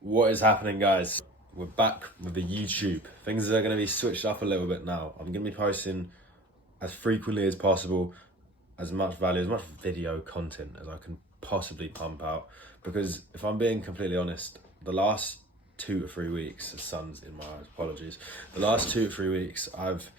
What is happening, guys? We're back with the YouTube. Things are going to be switched up a little bit now. I'm going to be posting as frequently as possible, as much value, as much video content as I can possibly pump out. Because if I'm being completely honest, the last 2 to 3 weeks, the sun's in my eyes, apologies. The last 2 to 3 weeks, I've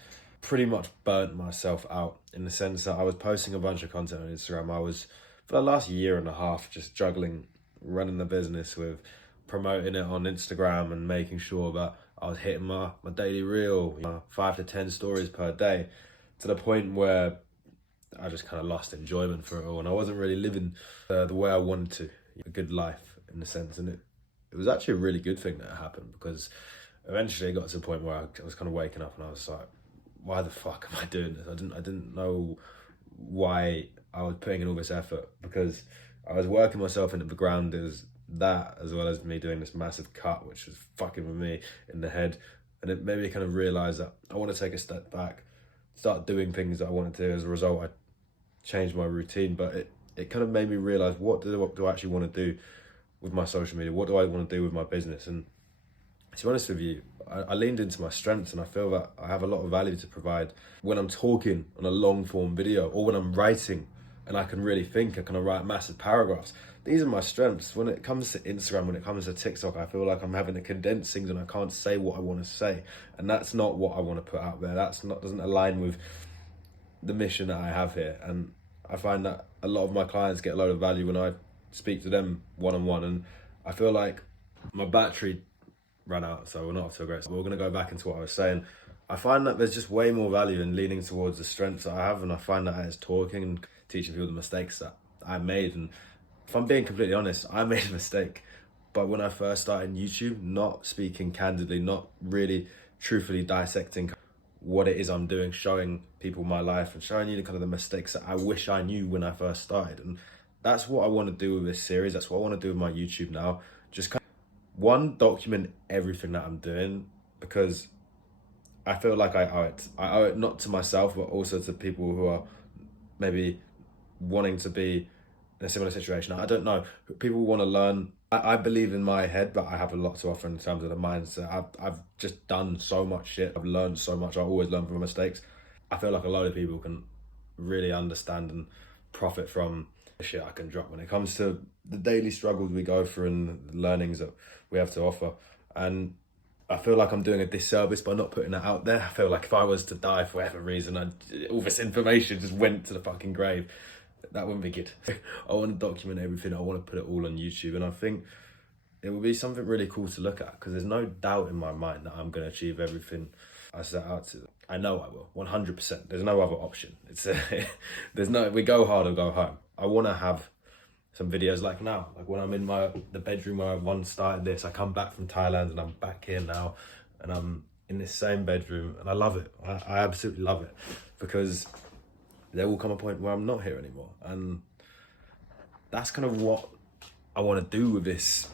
pretty much burnt myself out in the sense that I was posting a bunch of content on Instagram. I was, for the last year and a half, just juggling running the business with promoting it on Instagram and making sure that I was hitting my daily reel, 5 to 10 stories per day, to the point where I just kind of lost enjoyment for it all, and I wasn't really living the way I wanted to, a good life in a sense. And it was actually a really good thing that happened, because eventually it got to the point where I was kind of waking up and I was like, why the fuck am I doing this? I didn't know why I was putting in all this effort, because I was working myself into the ground as that, as well as me doing this massive cut, which was fucking with me in the head. And it made me kind of realize that I want to take a step back, start doing things that I wanted to do. As a result, I changed my routine, but it kind of made me realize, what do I actually want to do with my social media? What do I want to do with my business? And to be honest with you, I leaned into my strengths, and I feel that I have a lot of value to provide when I'm talking on a long form video, or when I'm writing and I can really think, I can write massive paragraphs. These are my strengths. When it comes to Instagram, when it comes to TikTok, I feel like I'm having to condense things and I can't say what I want to say. And that's not what I want to put out there. Doesn't align with the mission that I have here. And I find that a lot of my clients get a lot of value when I speak to them one-on-one. And I feel like my battery ran out, so we're not off to a great start. We're going to go back into what I was saying. I find that there's just way more value in leaning towards the strengths that I have, and I find that as talking and teaching people the mistakes that I made. And if I'm being completely honest, I made a mistake. But when I first started YouTube, not speaking candidly, not really truthfully dissecting what it is I'm doing, showing people my life and showing you the kind of the mistakes that I wish I knew when I first started. And that's what I want to do with this series. That's what I want to do with my YouTube now. Just kind of, document everything that I'm doing, because I feel like I owe it. I owe it not to myself, but also to people who are maybe wanting to be in a similar situation. I don't know. People want to learn. I believe in my head, but I have a lot to offer in terms of the mindset. I've just done so much shit. I've learned so much. I always learn from my mistakes. I feel like a lot of people can really understand and profit from the shit I can drop when it comes to the daily struggles we go through and the learnings that we have to offer. And I feel like I'm doing a disservice by not putting that out there. I feel like if I was to die for whatever reason, all this information just went to the fucking grave. That wouldn't be good. I want to document everything. I want to put it all on YouTube. And I think it will be something really cool to look at, because there's no doubt in my mind that I'm going to achieve everything I set out to. I know I will, 100%. There's no other option. We go hard or go home. I want to have some videos like now, like when I'm in the bedroom where I once started this. I come back from Thailand and I'm back here now, and I'm in this same bedroom, and I love it. I absolutely love it, because there will come a point where I'm not here anymore. And that's kind of what I want to do with this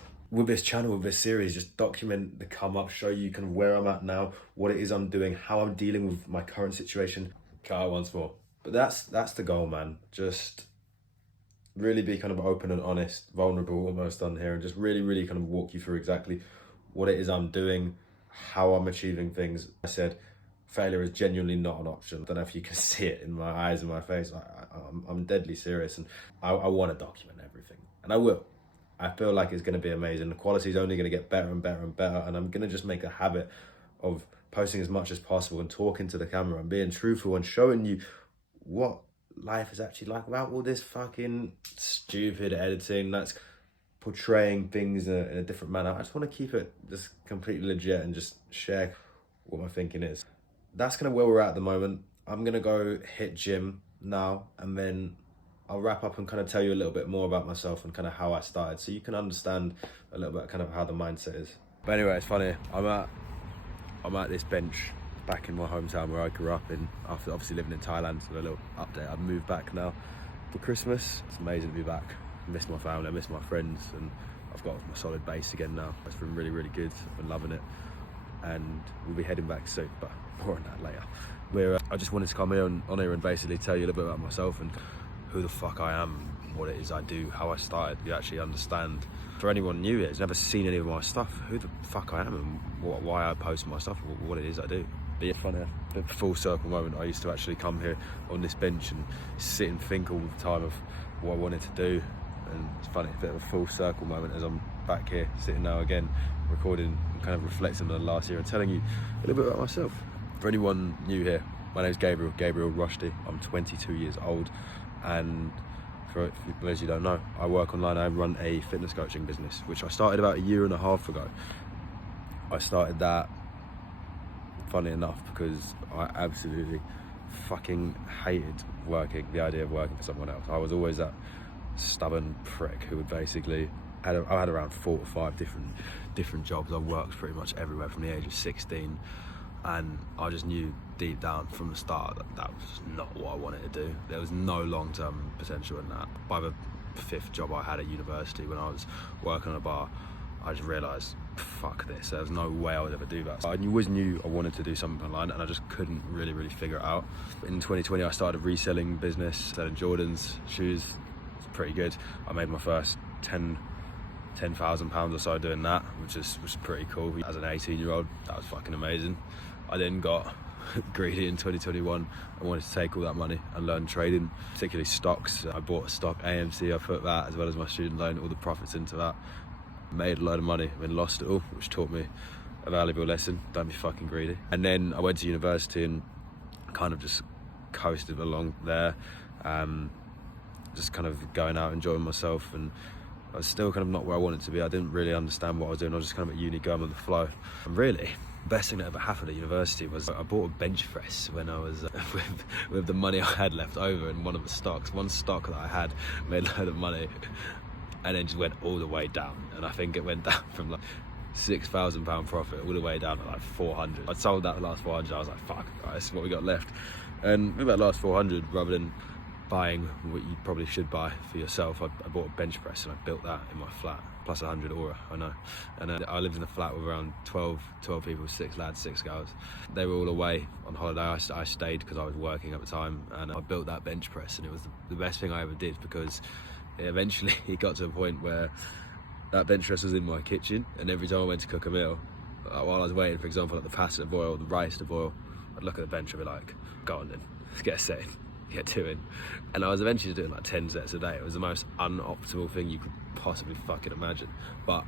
channel, with this series. Just document the come up, show you kind of where I'm at now, what it is I'm doing, how I'm dealing with my current situation. Cut out once more. But that's the goal, man. Just really be kind of open and honest, vulnerable almost on here, and just really kind of walk you through exactly what it is I'm doing, how I'm achieving things. I said, failure is genuinely not an option. I don't know if you can see it in my eyes and my face. I'm deadly serious, and I want to document everything, and I will. I feel like it's going to be amazing. The quality is only going to get better and better and better, and I'm going to just make a habit of posting as much as possible and talking to the camera and being truthful and showing you what life is actually like without all this fucking stupid editing that's portraying things in a different manner. I just want to keep it just completely legit and just share what my thinking is. That's kind of where we're at the moment. I'm going to go hit gym now, and then I'll wrap up and kind of tell you a little bit more about myself and kind of how I started, so you can understand a little bit kind of how the mindset is. But anyway, it's funny. I'm at this bench back in my hometown where I grew up in, after obviously living in Thailand. So a little update, I've moved back now for Christmas. It's amazing to be back. I miss my family, I miss my friends, and I've got my solid base again now. It's been really good. I've been loving it, and we'll be heading back soon, but more on that later. I just wanted to come here on here and basically tell you a little bit about myself and who the fuck I am, what it is I do, how I started, you actually understand. For anyone new here who's never seen any of my stuff, who the fuck I am and why I post my stuff, what it is I do. Be a funny, bit of a full circle moment. I used to actually come here on this bench and sit and think all the time of what I wanted to do, and it's funny, a bit of a full circle moment as I'm back here sitting now again, recording and kind of reflecting on the last year and telling you a little bit about myself. For anyone new here, my name's Gabriel Roshdy. I'm 22 years old, and for those you don't know, I work online. I run a fitness coaching business, which I started about 1.5 years ago. I started that, funny enough, because I absolutely fucking hated the idea of working for someone else. I was always that stubborn prick who would basically, I had around 4 or 5 different jobs. I worked pretty much everywhere from the age of 16, and I just knew deep down from the start that was not what I wanted to do. There was no long-term potential in that. By the 5th job I had at university, when I was working on a bar, I just realised, fuck this, there's no way I would ever do that. I always knew I wanted to do something online, and I just couldn't really figure it out. In 2020 I started a reselling business, selling Jordans shoes. It's pretty good. I made my first £10,000 or so doing that, which was pretty cool. As an 18-year-old, that was fucking amazing. I then got greedy in 2021 and wanted to take all that money and learn trading, particularly stocks. I bought a stock AMC, I put that as well as my student loan, all the profits into that. Made a load of money, then lost it all, which taught me a valuable lesson. Don't be fucking greedy. And then I went to university and kind of just coasted along there, just kind of going out, enjoying myself, and I was still kind of not where I wanted to be. I didn't really understand what I was doing. I was just kind of at uni going with the flow. And really, the best thing that ever happened at university was I bought a bench press when I was with the money I had left over in one of the stocks. One stock that I had made a load of money, and then just went all the way down. And I think it went down from like £6,000 profit all the way down to like 400. I sold that last 400. I was like, fuck, right, this is what we got left. And with that last 400, rather than buying what you probably should buy for yourself, I bought a bench press and I built that in my flat, plus 100 aura, I know. And I lived in a flat with around 12 people, 6 lads, 6 girls. They were all away on holiday. I stayed because I was working at the time, and I built that bench press, and it was the best thing I ever did, because eventually it got to a point where that bench press was in my kitchen, and every time I went to cook a meal, while I was waiting, for example, like the pasta to boil, the rice to boil, I'd look at the bench and be like, go on then, get a set in, get doing. And I was eventually doing like 10 sets a day. It was the most unoptimal thing you could possibly fucking imagine, but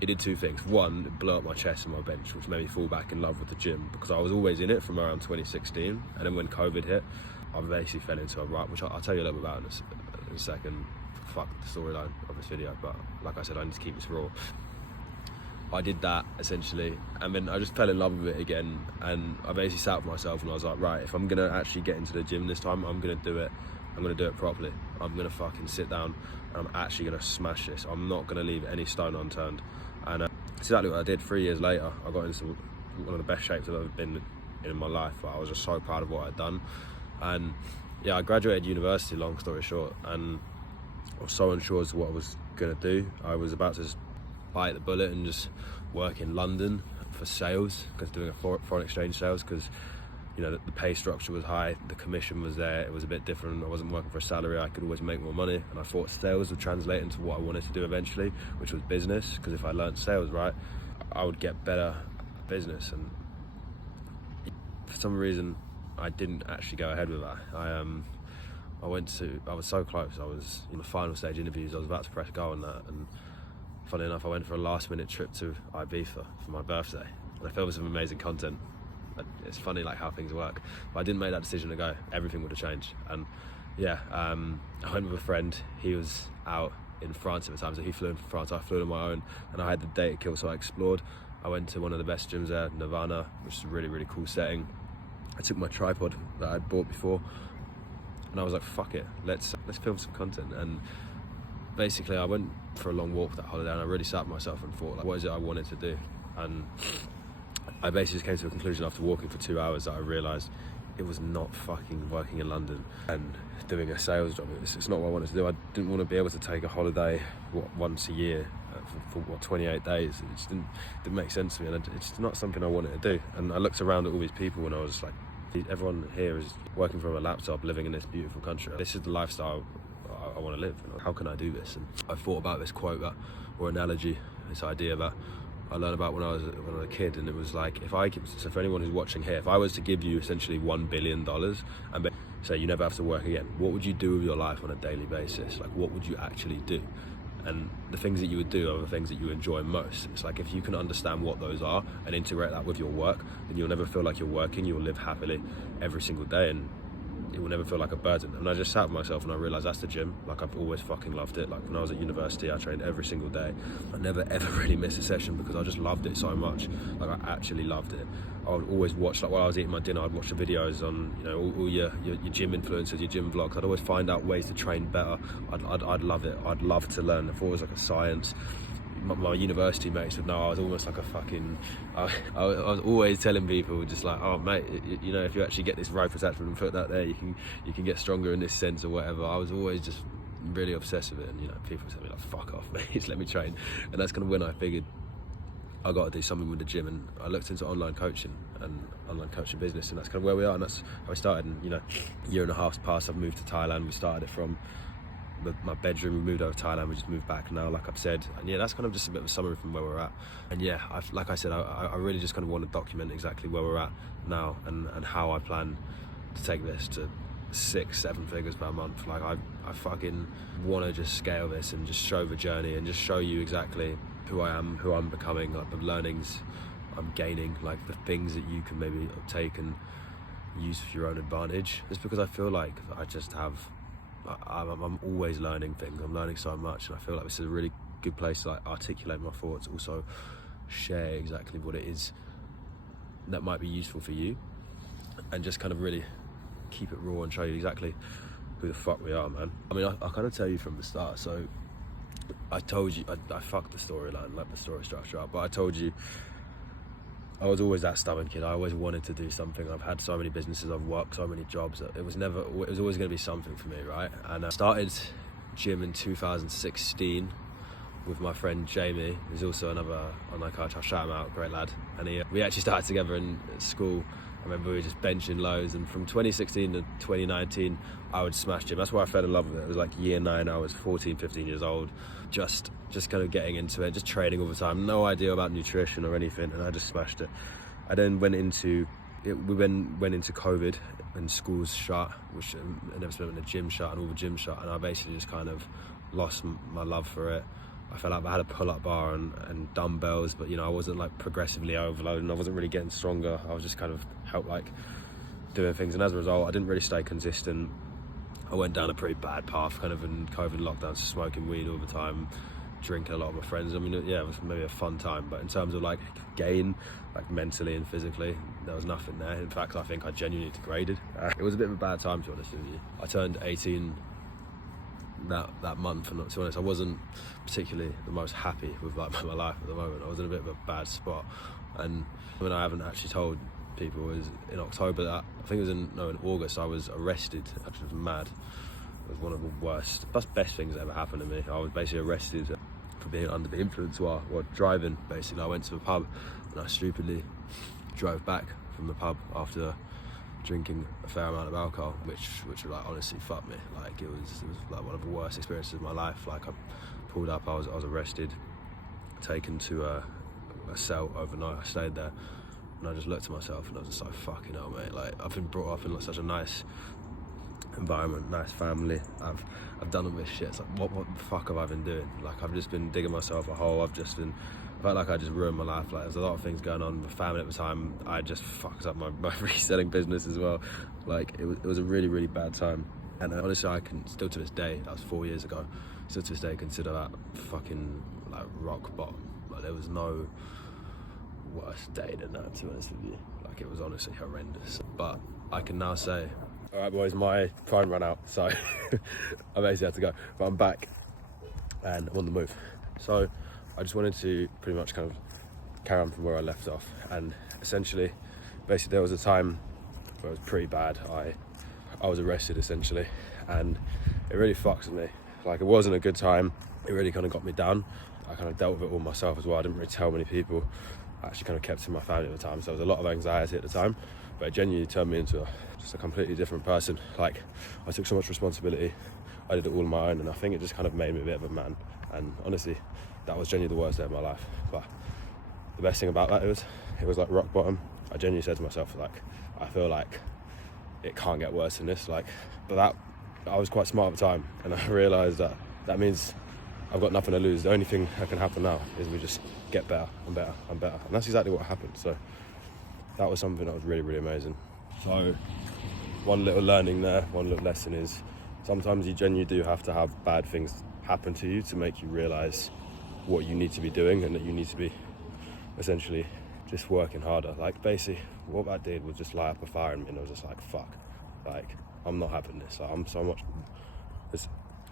it did 2 things. One, it blew up my chest and my bench, which made me fall back in love with the gym, because I was always in it from around 2016, and then when COVID hit, I basically fell into a rut, which I'll tell you a little bit about in a second. Fuck the storyline of this video, but like I said, I need to keep this raw. I did that essentially, and then I just fell in love with it again, and I basically sat with myself and I was like, right, if I'm gonna actually get into the gym this time, I'm gonna do it properly. I'm gonna fucking sit down and I'm actually gonna smash this. I'm not gonna leave any stone unturned. And exactly what I did. 3 years later, I got into one of the best shapes I've ever been in my life. I was just so proud of what I'd done. And yeah, I graduated university, long story short, and I was so unsure as to what I was gonna do. I was about to just bite the bullet and just work in London for sales, because doing a foreign exchange sales, because you know the pay structure was high, the commission was there, it was a bit different. I wasn't working for a salary, I could always make more money, and I thought sales would translate into what I wanted to do eventually, which was business, because if I learned sales right, I would get better at business. And for some reason I didn't actually go ahead with that. I was so close. I was in the final stage interviews. I was about to press go on that, and funny enough, I went for a last-minute trip to Ibiza for my birthday, and I filmed some amazing content. It's funny like how things work. But I didn't make that decision to go, everything would have changed. And yeah, I went with a friend. He was out in France at the time, so he flew in from France. I flew on my own, and I had the day to kill, so I explored. I went to one of the best gyms there, Nirvana, which is a really cool setting. I took my tripod that I'd bought before, and I was like, fuck it, let's film some content. And basically I went for a long walk that holiday, and I really sat with myself and thought, like, what is it I wanted to do? And I basically just came to a conclusion after walking for 2 hours that I realised it was not fucking working in London and doing a sales job. It's not what I wanted to do. I didn't want to be able to take a holiday once a year for 28 days. It just didn't make sense to me, and it's not something I wanted to do. And I looked around at all these people, and I was like, everyone here is working from a laptop, living in this beautiful country. This is the lifestyle I want to live. And how can I do this? And I thought about this quote or analogy, this idea that I learned about when I was a kid, and it was like, so for anyone who's watching here, if I was to give you essentially $1 billion and say you never have to work again, what would you do with your life on a daily basis? Like, what would you actually do? And the things that you would do are the things that you enjoy most. It's like, if you can understand what those are and integrate that with your work, then you'll never feel like you're working. You'll live happily every single day, and it will never feel like a burden. And I just sat with myself and I realised that's the gym. Like, I've always fucking loved it. Like, when I was at university, I trained every single day. I never ever really missed a session because I just loved it so much. Like, I actually loved it. I would always watch, like while I was eating my dinner, I'd watch the videos on, you know, all your gym influencers, your gym vlogs. I'd always find out ways to train better. I'd love it. I'd love to learn. I thought it was like a science. My university mates would know I was almost like a fucking, I was always telling people just like, oh mate, you know, if you actually get this rope attachment and put that there, you can get stronger in this sense or whatever. I was always just really obsessed with it, and you know, people tell me like, fuck off mate, just let me train. And that's kind of when I figured I got to do something with the gym, and I looked into online coaching business, and that's kind of where we are, and that's how I started. And you know, a year and a half's passed, I've moved to Thailand. We started it from my bedroom, we moved over to Thailand, we just moved back now, like I've said. And yeah, that's kind of just a bit of a summary from where we're at. And yeah, like I said, I really just kind of want to document exactly where we're at now, and how I plan to take this to 6-7 figures per month. Like I fucking want to just scale this and just show the journey and just show you exactly who I am, who I'm becoming, like the learnings I'm gaining, like the things that you can maybe take and use for your own advantage. Just because I feel like I just have, I'm always learning things. I'm learning so much, and I feel like this is a really good place to like articulate my thoughts, also share exactly what it is that might be useful for you, and just kind of really keep it raw and show you exactly who the fuck we are, man. I mean, I kind of tell you from the start. So I told you, I fucked the storyline, like the story structure up, but I told you I was always that stubborn kid. I always wanted to do something. I've had so many businesses, I've worked so many jobs. It was always going to be something for me, right? And I started gym in 2016 with my friend Jamie, who's also another online coach. I'll shout him out, great lad. And we actually started together in school. I remember we were just benching loads, and from 2016 to 2019, I would smash gym. That's why I fell in love with it. It was like year 9, I was 14, 15 years old, just kind of getting into it, just training all the time, no idea about nutrition or anything, and I just smashed it. I then went into COVID, and schools shut, which inevitably meant the gym shut, and all the gyms shut, and I basically just kind of lost my love for it. I felt like I had a pull-up bar and dumbbells, but you know, I wasn't like progressively overloading. I wasn't really getting stronger. I was just kind of like doing things, and as a result, I didn't really stay consistent. I went down a pretty bad path, kind of in COVID lockdowns, smoking weed all the time, drinking a lot with my friends. I mean, yeah, it was maybe a fun time, but in terms of like gain, like mentally and physically, there was nothing there. In fact, I think I genuinely degraded. It was a bit of a bad time, to be honest with you. I turned 18 that month, and to be honest, I wasn't particularly the most happy with like my life at the moment. I was in a bit of a bad spot, and when I haven't actually told people was in October, that I think it was in August, I was arrested. Actually, it was mad. It was one of the worst, best things that ever happened to me. I was basically arrested for being under the influence while driving. Basically, I went to a pub and I stupidly drove back from the pub after drinking a fair amount of alcohol, which would like honestly fuck me. Like it was like one of the worst experiences of my life. Like I pulled up, I was arrested, taken to a cell overnight. I stayed there, and I just looked at myself and I was just like, fucking hell, mate. Like I've been brought up in like such a nice environment, nice family. I've done all this shit. It's like what the fuck have I been doing? Like I've just been digging myself a hole. I felt like I just ruined my life. Like there's a lot of things going on with family at the time. I just fucked up my reselling business as well. Like it was a really, really bad time. And honestly, I can still to this day, that was 4 years ago, still to this day consider that fucking like rock bottom. Like there was no worse day than that, to be honest with you. Like it was honestly horrendous. But I can now say, all right boys, my phone ran out, so I basically had to go. But I'm back and I'm on the move. So I just wanted to pretty much kind of carry on from where I left off. And essentially, basically there was a time where it was pretty bad. I was arrested essentially, and it really fucked with me. Like it wasn't a good time. It really kind of got me down. I kind of dealt with it all myself as well. I didn't really tell many people. I actually kind of kept to my family at the time, so there was a lot of anxiety at the time, but it genuinely turned me into just a completely different person. Like I took so much responsibility. I did it all on my own, and I think it just kind of made me a bit of a man. And honestly, that was genuinely the worst day of my life. But the best thing about that it was like rock bottom. I genuinely said to myself, like, I feel like it can't get worse than this. Like, but that, I was quite smart at the time, and I realised that means I've got nothing to lose. The only thing that can happen now is we just get better and better and better. And that's exactly what happened. So that was something that was really, really amazing. So one little learning there, one little lesson is sometimes you genuinely do have to have bad things happen to you to make you realise what you need to be doing, and that you need to be essentially just working harder. Like, basically what that did was just light up a fire in me, and I was just like, fuck, like, I'm not having this. Like,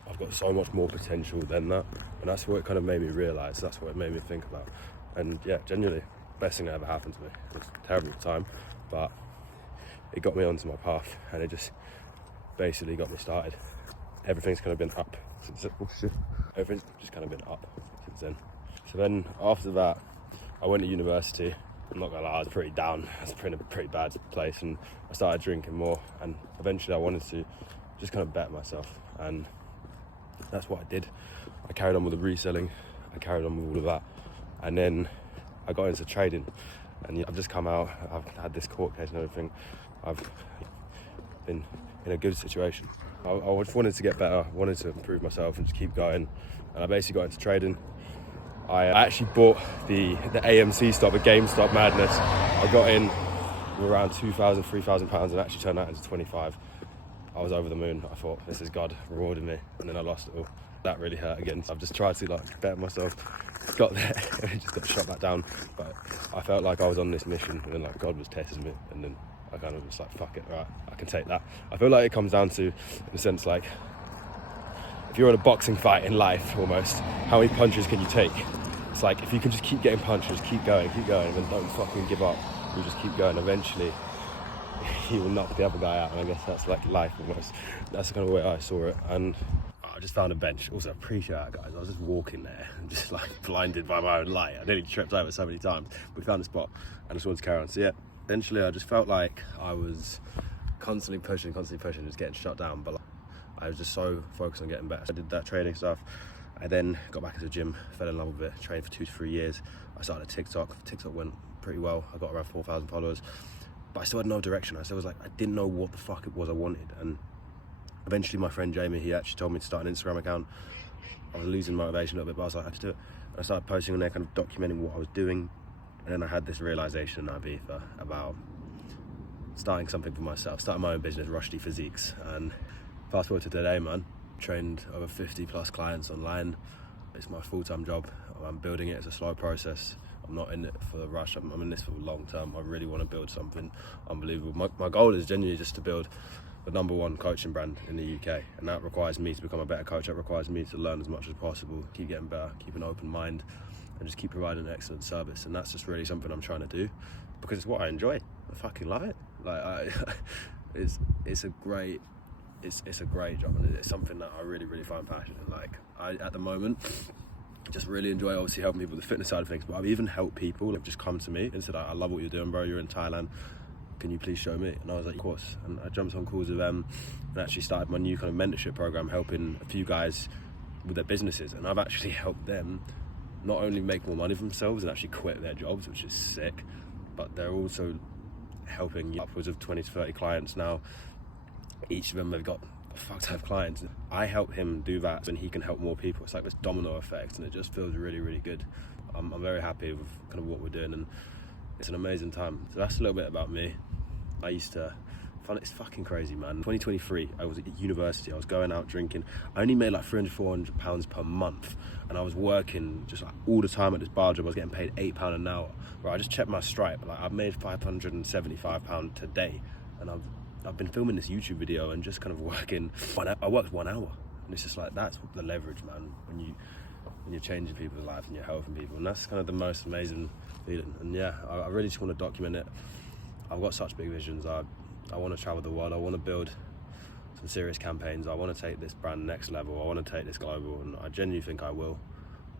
I've got so much more potential than that. And that's what it kind of made me realise. That's what it made me think about. And yeah, genuinely, best thing that ever happened to me. It was terrible at the time, but it got me onto my path, and it just basically got me started. Everything's kind of been up since then. Oh shit. Everything's just kind of been up since then. So then after that, I went to university. I'm not gonna lie, I was pretty down. I was in a pretty bad place, and I started drinking more, and eventually I wanted to just kind of better myself, and that's what I did. I carried on with the reselling, I carried on with all of that, and then I got into trading, and I've just come out, I've had this court case and everything. I've been in a good situation. I just wanted to get better, wanted to improve myself and just keep going, and I basically got into trading. I actually bought the AMC stock, the GameStop madness. I got in with around £2,000, £3,000 and actually turned that into 25. I was over the moon. I thought, this is God rewarding me, and then I lost it all. That really hurt again. So I've just tried to like better myself. Got there, and just got shot back down. But I felt like I was on this mission, and then like God was testing me, and then I kind of was like, fuck it, right, I can take that. I feel like it comes down to, in a sense, like, if you're in a boxing fight in life, almost, how many punches can you take? It's like, if you can just keep getting punches, keep going, and then don't fucking give up. You just keep going. Eventually, you will knock the other guy out, and I guess that's like life almost. That's the kind of way I saw it. And I just found a bench. Also, I appreciate that, guys. I was just walking there, and just like blinded by my own light. I nearly tripped over so many times. We found a spot, and I just wanted to carry on. So yeah, eventually I just felt like I was constantly pushing, just getting shut down. But like, I was just so focused on getting better. I did that training stuff. I then got back into the gym, fell in love with it, trained for 2 to 3 years. I started TikTok. TikTok went pretty well. I got around 4,000 followers, but I still had no direction. I still was like, I didn't know what the fuck it was I wanted. And eventually my friend Jamie, he actually told me to start an Instagram account. I was losing motivation a little bit, but I was like, I have to do it. And I started posting on there, kind of documenting what I was doing. And then I had this realization in Ibiza about starting something for myself, starting my own business, Roshdy Physiques. And fast forward to today, man, trained over 50 plus clients online. It's my full-time job. I'm building it. It's a slow process. I'm not in it for the rush. I'm in this for the long term. I really want to build something unbelievable. My goal is genuinely just to build the #1 coaching brand in the UK, and that requires me to become a better coach. That requires me to learn as much as possible, keep getting better, keep an open mind, and just keep providing an excellent service. And that's just really something I'm trying to do because it's what I enjoy. I fucking love it. Like, it's a great job, and it's something that I really, really find passionate. Like, I at the moment just really enjoy obviously helping people with the fitness side of things, but I've even helped people who've just come to me and said, I love what you're doing, bro, you're in Thailand, can you please show me? And I was like, of course. And I jumped on calls with them and actually started my new kind of mentorship program, helping a few guys with their businesses. And I've actually helped them not only make more money for themselves and actually quit their jobs, which is sick, but they're also helping upwards of 20 to 30 clients now. Each of them have got a fuck ton of clients. I help him do that, and he can help more people. It's like this domino effect, and it just feels really, really good. I'm very happy with kind of what we're doing, and it's an amazing time. So that's a little bit about me. I used to, it's fucking crazy, man. 2023, I was at university. I was going out drinking. I only made like £300-400 per month, and I was working just like all the time at this bar job. I was getting paid £8 an hour. Right, I just checked my Stripe. Like, I've made £575 today, and I've been filming this YouTube video and just kind of working. I worked 1 hour, and it's just like, that's the leverage, man, when you're changing people's lives and you're helping people, and that's kind of the most amazing feeling. And yeah, I really just want to document it. I've got such big visions. I want to travel the world. I want to build some serious campaigns. I want to take this brand next level. I want to take this global, and I genuinely think I will.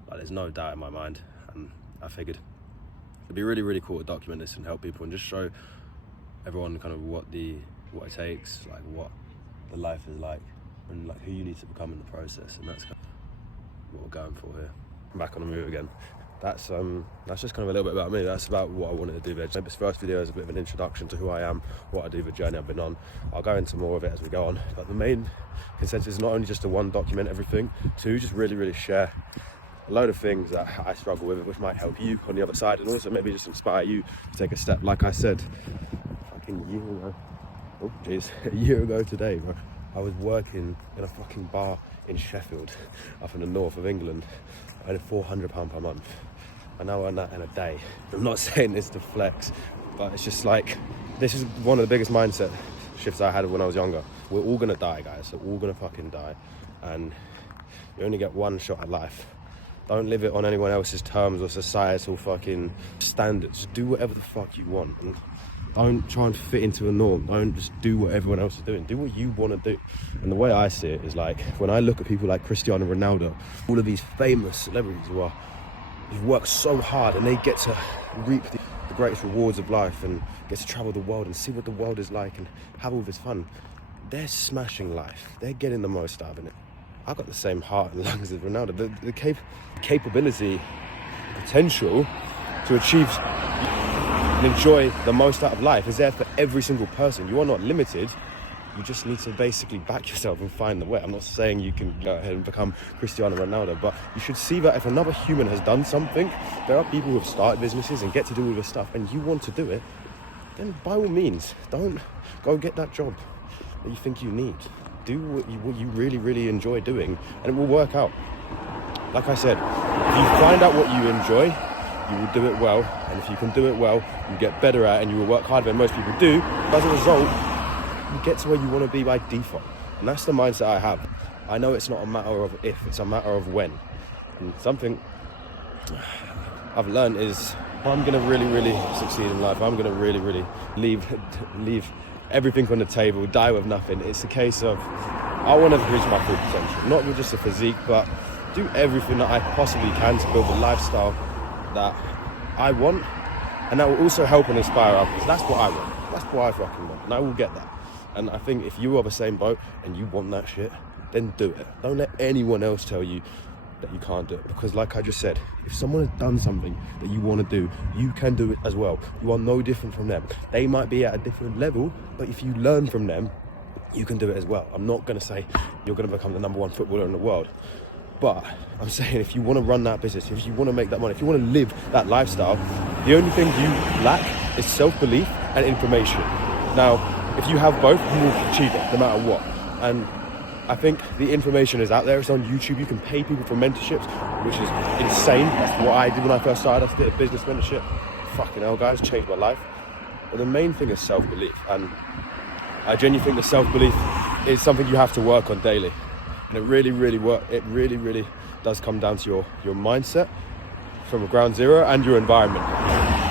Like, there's no doubt in my mind, and I figured it'd be really, really cool to document this and help people and just show everyone kind of what it takes, like what the life is like and like who you need to become in the process, and that's kind of what we're going for here. I'm back on the move again. That's just kind of a little bit about me. That's about what I wanted to do. This first video is a bit of an introduction to who I am, what I do, the journey I've been on. I'll go into more of it as we go on. But the main consensus is not only just to one, document everything, two, just really share a load of things that I struggle with, which might help you on the other side, and also maybe just inspire you to take a step. Like I said, a year ago today, bro, I was working in a fucking bar in Sheffield, up in the north of England. I earned £400 per month. I now earn that in a day. I'm not saying this to flex, but it's just like, this is one of the biggest mindset shifts I had when I was younger. We're all gonna die, guys. So we're all gonna fucking die. And you only get one shot at life. Don't live it on anyone else's terms or societal fucking standards. Just do whatever the fuck you want. And don't try and fit into a norm. Don't just do what everyone else is doing. Do what you want to do. And the way I see it is like, when I look at people like Cristiano Ronaldo, all of these famous celebrities who work so hard and they get to reap the greatest rewards of life and get to travel the world and see what the world is like and have all this fun. They're smashing life. They're getting the most out of it. I've got the same heart and lungs as Ronaldo. The capability, potential to achieve and enjoy the most out of life is there for every single person. You are not limited. You just need to basically back yourself and find the way. I'm not saying you can go ahead and become Cristiano Ronaldo, but you should see that if another human has done something, there are people who have started businesses and get to do all this stuff, and you want to do it, then by all means, don't go get that job that you think you need. Do what you really enjoy doing, and it will work out. Like I said, if you find out what you enjoy, you will do it well, and if you can do it well, you get better at it, and you will work harder than most people do. As a result, you get to where you want to be by default, and that's the mindset I have. I know it's not a matter of if, it's a matter of when. And something I've learned is, if I'm going to really succeed in life, I'm going to really leave everything on the table, die with nothing. It's a case of, I want to reach my full potential, not with just a physique, but do everything that I possibly can to build the lifestyle that I want, and that will also help and inspire others. That's what I want. That's what I fucking want, and I will get that. And I think if you are the same boat and you want that shit, then do it. Don't let anyone else tell you that you can't do it, because like I just said, if someone has done something that you want to do, you can do it as well. You are no different from them. They might be at a different level, but if you learn from them, you can do it as well. I'm not going to say you're going to become the #1 footballer in the world, but I'm saying if you want to run that business, if you want to make that money, if you want to live that lifestyle, the only thing you lack is self-belief and information. Now, if you have both, you will achieve it no matter what. And I think the information is out there. It's on YouTube. You can pay people for mentorships, which is insane. That's what I did when I first started. I did a business mentorship. Fucking hell, guys, changed my life. But the main thing is self-belief. And I genuinely think the self-belief is something you have to work on daily. And it really does come down to your mindset from ground zero and your environment.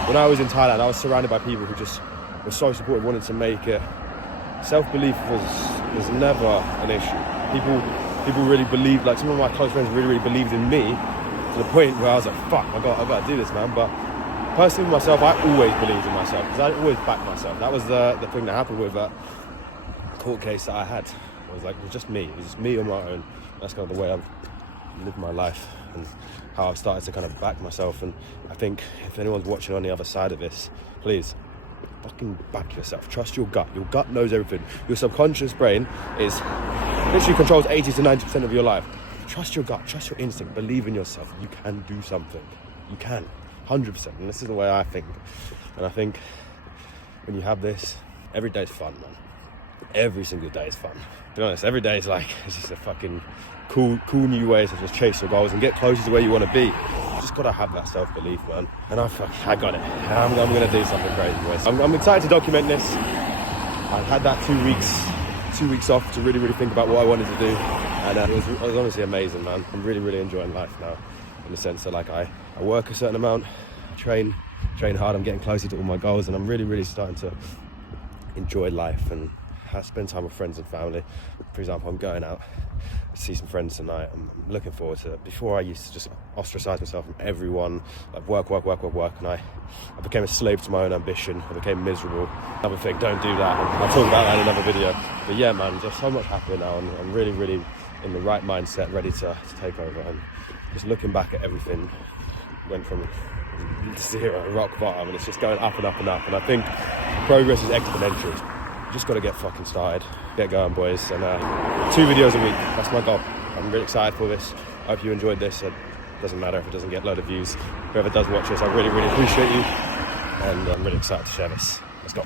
When I was in Thailand, I was surrounded by people who just were so supportive, wanted to make it. Self-belief was never an issue. People really believed, like some of my close friends really believed in me, to the point where I was like, fuck, I got to do this, man. But personally myself, I always believed in myself, because I always backed myself. That was the thing that happened with that court case that I had. It was just me. It was just me on my own. That's kind of the way I've lived my life and how I've started to kind of back myself. And I think if anyone's watching on the other side of this, please fucking back yourself. Trust your gut. Your gut knows everything. Your subconscious brain literally controls 80 to 90% of your life. Trust your gut. Trust your instinct. Believe in yourself. You can do something. You can. 100%. And this is the way I think. And I think when you have this, every day is fun, man. Every single day is fun. To be honest, every day is like, it's just a fucking cool new way to just chase your goals and get closer to where you want to be. You just gotta have that self-belief, man. And I got it. I'm gonna do something crazy, boys. I'm excited to document this. I've had that 2 weeks off to really think about what I wanted to do, and it was honestly amazing, man. I'm really enjoying life now, in the sense that like I work a certain amount, I train hard, I'm getting closer to all my goals, and I'm really starting to enjoy life and I spend time with friends and family. For example, I'm going out to see some friends tonight. I'm looking forward to it. Before, I used to just ostracize myself from everyone, like work, and I became a slave to my own ambition. I became miserable. Another thing, don't do that. I'll talk about that in another video. But yeah, man, just so much happier now, and I'm really, really in the right mindset, ready to take over. And just looking back at everything, went from zero, rock bottom, and it's just going up and up and up. And I think progress is exponential. You just got to get fucking started. Get going, boys. And 2 videos a week, that's my goal. I'm really excited for this. I hope you enjoyed this. It doesn't matter if it doesn't get a load of views. Whoever does watch this, I really, really appreciate you. And I'm really excited to share this. Let's go.